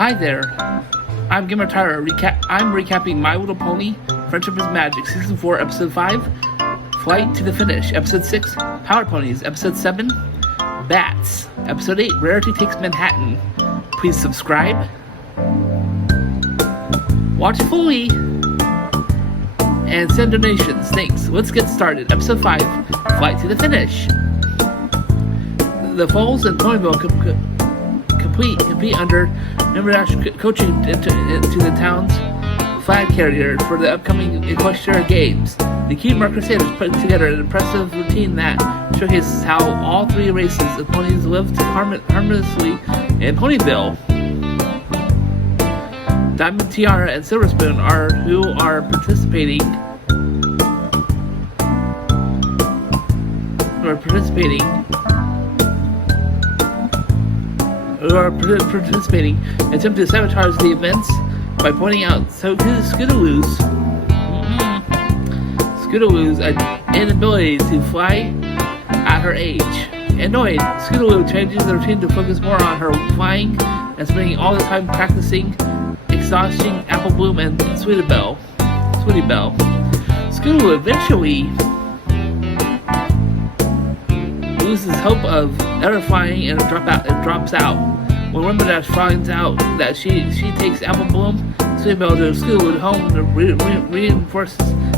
Hi there, I'm Gamer Tyler. I'm recapping My Little Pony, Friendship is Magic, Season 4, Episode 5, Flight to the Finish, Episode 6, Power Ponies, Episode 7, Bats, Episode 8, Rarity Takes Manhattan. Please subscribe, watch fully, and send donations. Thanks. Let's get started. Episode 5, Flight to the Finish. The Foals and Ponyville compete under Member Dash coaching into the town's flag carrier for the upcoming Equestria Games. The Key Crusaders put together an impressive routine that showcases how all three races of ponies lived harmoniously in Ponyville. Diamond Tiara and Silver Spoon are participating attempt to sabotage the events by pointing out Scootaloo's inability to fly at her age. Annoyed, Scootaloo changes the routine to focus more on her flying and spending all the time practicing exhausting Apple Bloom and Sweetie Belle. Scootaloo eventually loses hope of ever flying and drops out. When Rumberdash finds out that she takes Apple Bloom, Sweetie Belle to Scootaloo home reinforces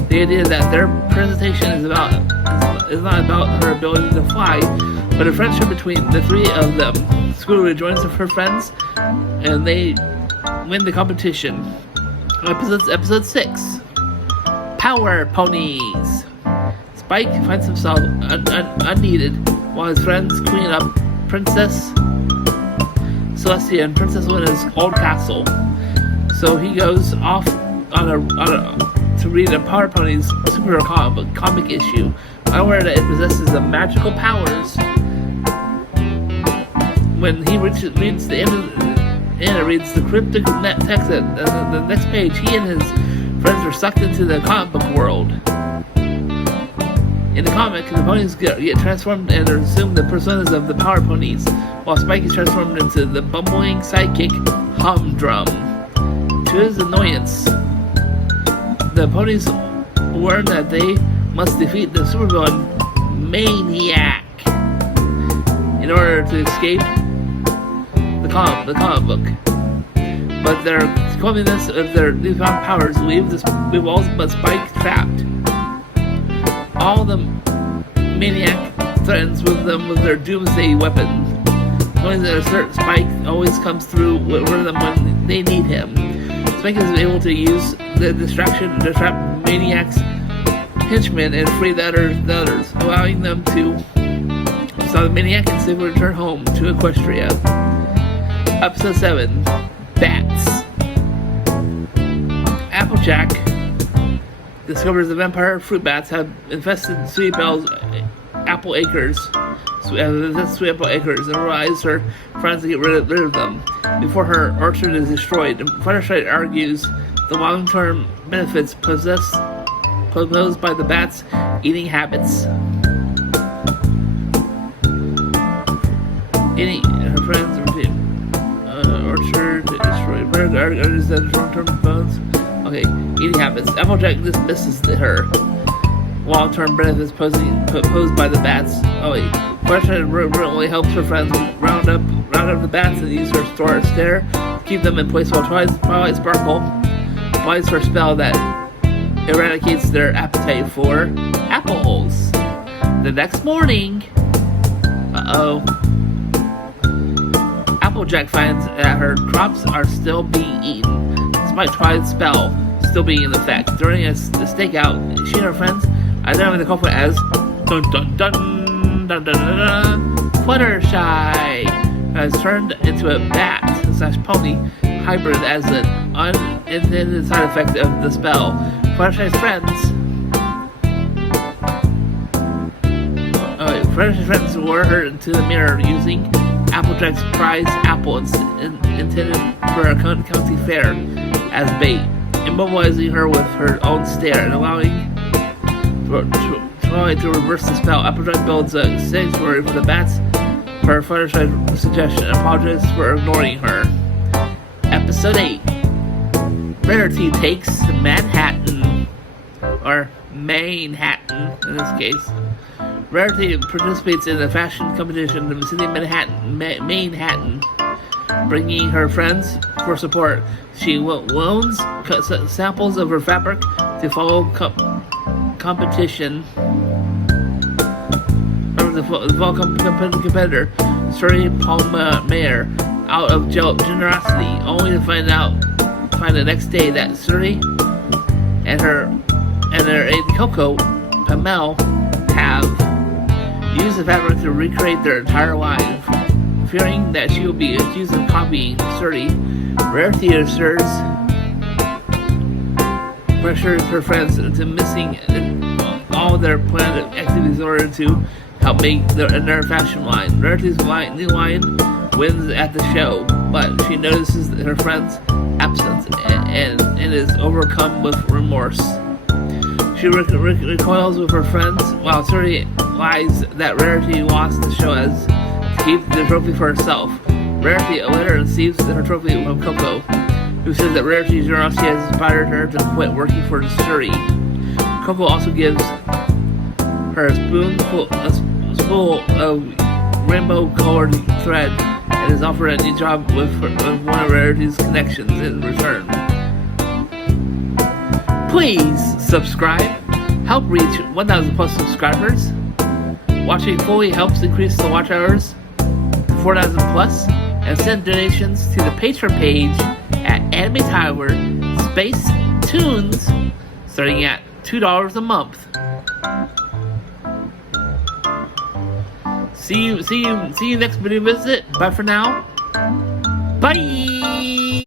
the idea that their presentation is not about her ability to fly, but a friendship between the three of them. Scootaloo joins her friends, and they win the competition. Episode 6, Power Ponies. Spike finds himself unneeded while his friends clean up Princess Celestia and Princess Luna's old castle. So he goes off to read a Power Ponies superhero comic issue, unaware that it possesses the magical powers. When he reads the end and reads the cryptic text at the next page, he and his friends are sucked into the comic book world. In the comic, the ponies get transformed and assume the personas of the Power Ponies, while Spike is transformed into the bumbling sidekick Humdrum. To his annoyance, the ponies learn that they must defeat the supervillain Maniac in order to escape the comic book. But their clumsiness of their newfound powers leave all but Spike trapped. All the Maniac threatens with them with their doomsday weapons. Ponies that assert Spike always comes through with them when they need him. Spike is able to use the distraction to trap Maniac's henchmen and free the others, allowing them to stop the Maniac and safely return home to Equestria. Episode 7, Bats. Applejack discovers the vampire fruit bats have infested Sweetie Belle's apple acres. And realizes her friends to get rid of them before her orchard is destroyed. Fluttershy argues the long-term benefits posed by the bats' eating habits. Her friends orchard destroyed. Fluttershy argues that long-term bones. Okay, eating habits. Applejack dismisses her long-term benefits posed by the bats. Oh wait. Fluttershy really helps her friends round up the bats and use her stare to keep them in place while Twilight Sparkle applies her spell that eradicates their appetite for apples. The next morning, Applejack finds that her crops are still being eaten, despite Twilight's spell still being in effect. During a stakeout, she and her friends identify the culprit as dun dun dun. Fluttershy has turned into a bat/pony hybrid as an unintended side effect of the spell. Fluttershy's friends lure her into the mirror using Applejack's prize apple intended for a county fair as bait, immobilizing her with her own stare and allowing to reverse the spell. Applejack builds a sanctuary for Fluttershy's suggestion and apologizes for ignoring her. Episode 8. Rarity takes Manhattan, or Manhattan in this case. Rarity participates in a fashion competition in the city of Manhattan, bringing her friends for support. She loans samples of her fabric to follow competition. The fall competitor, Surrey Palmer, out of generosity, only to find the next day that Surrey and her aide Coco, Pamela, have used the fabric to recreate their entire life. Fearing that she will be accused of copying Surrey, Rarity pressures her friends into missing all their planned activities in order to help make their fashion line. Rarity's new line wins at the show, but she notices her friend's absence and is overcome with remorse. She recoils with her friends while Surrey lies that Rarity lost the show as to keep the trophy for herself. Rarity later receives her trophy from Coco, who says that Rarity's generosity has inspired her to quit working for Surrey. Coco also gives her a spool of rainbow-colored thread and is offered a new job with one of Rarity's connections in return. Please subscribe. Help reach 1,000 plus subscribers. Watching fully helps increase the watch hours to 4,000 plus, and send donations to the Patreon page at Anime Tower Space Tunes, starting at $2 a month. See you next video visit. Bye for now. Bye.